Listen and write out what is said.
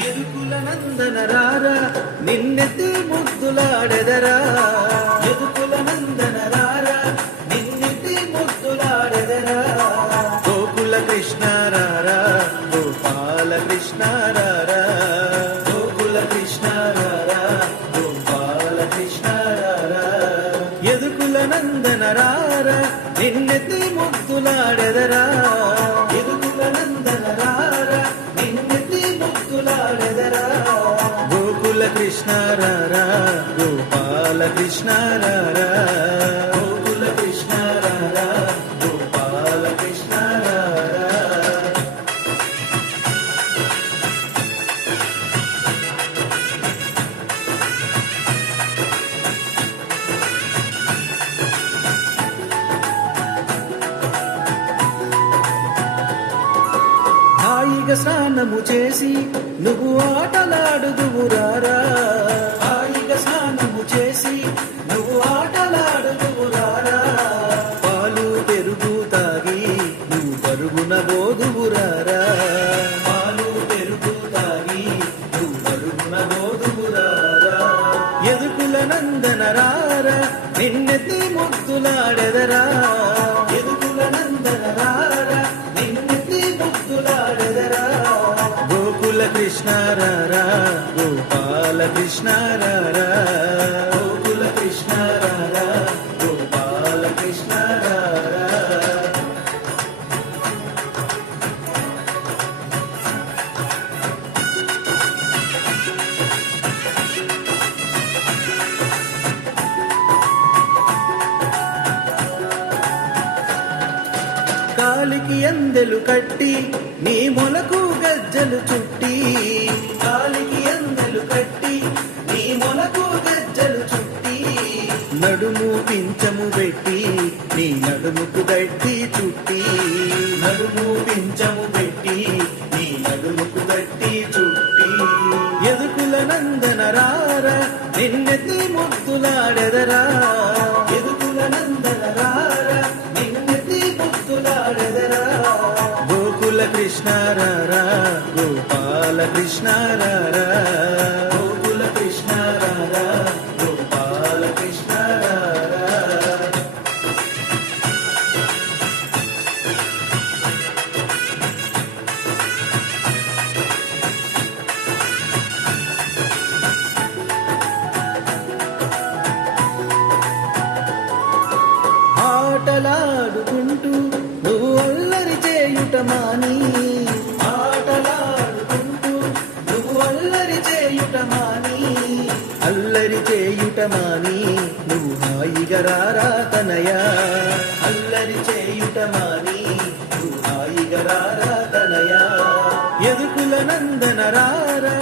ఎదుకుల నందనరారా నిన్నెత్తి ముద్దులాడెదరా ఎదుకుల నందనరారా నిన్నెత్తి ముద్దులాడెదరా గోకుల కృష్ణారారా గోపాల కృష్ణారారా గోకుల కృష్ణారారా గోపాల కృష్ణారారా ఎదుకుల నందనరారా నిన్నెత్తి ముద్దులాడెదరా ఎదుకుల నందనరారా గోకుల కృష్ణారారా గోపాల కృష్ణారారా గోకుల కృష్ణారారా గోపాల కృష్ణారారా హాయిగా స్నానము చేసి నువ్వు ఆటలాడుదువురారా హాయిగా స్నానము చేసి నువ్వు ఆటలాడుదువురారా పాలు పెరుగు తాగి నువ్వు పరుగున బోదువురారా పాలు పెరుగు తాగి నువ్వు పరుగున బోదువురారా ఎదుకుల నందనరారా నిన్నెత్తి ముద్దులాడెదరా ఎదుకుల నందనరారా గోకుల కృష్ణారారా గోపాల కృష్ణారారా గోకుల కృష్ణారారా గోపాల కృష్ణారారా కాలికి అందెలు కట్టి నీ మొలకు గజ్జలు చుట్టి కాలికి అందెలు కట్టి నీ మొలకు గజ్జలు చుట్టి నడుము పించము పెట్టి నీ నడుముకు గట్టి చుట్టి నడుము పించము పెట్టి నీ నడుముకు గట్టి చుట్టి ఎదుకుల నందనరారా నిన్నెత్తి ముద్దులాడెదరా ఎదుకుల నందనరారా గోకుల కృష్ణారారా గోపాల కృష్ణారారా గోకుల కృష్ణారారా గోపాల కృష్ణారారా ఆటలాడుకుంటూ నువ్వు అల్లరి చేయుట మాని ఆటలాడుకుంటూ నువ్వు అల్లరి చేయుట మాని అల్లరి చేయుట మాని నువ్వు హాయిగా రారా తనయా అల్లరి చేయుట మాని నువ్వు హాయిగా రారా తనయా ఎదుకుల నందనరారా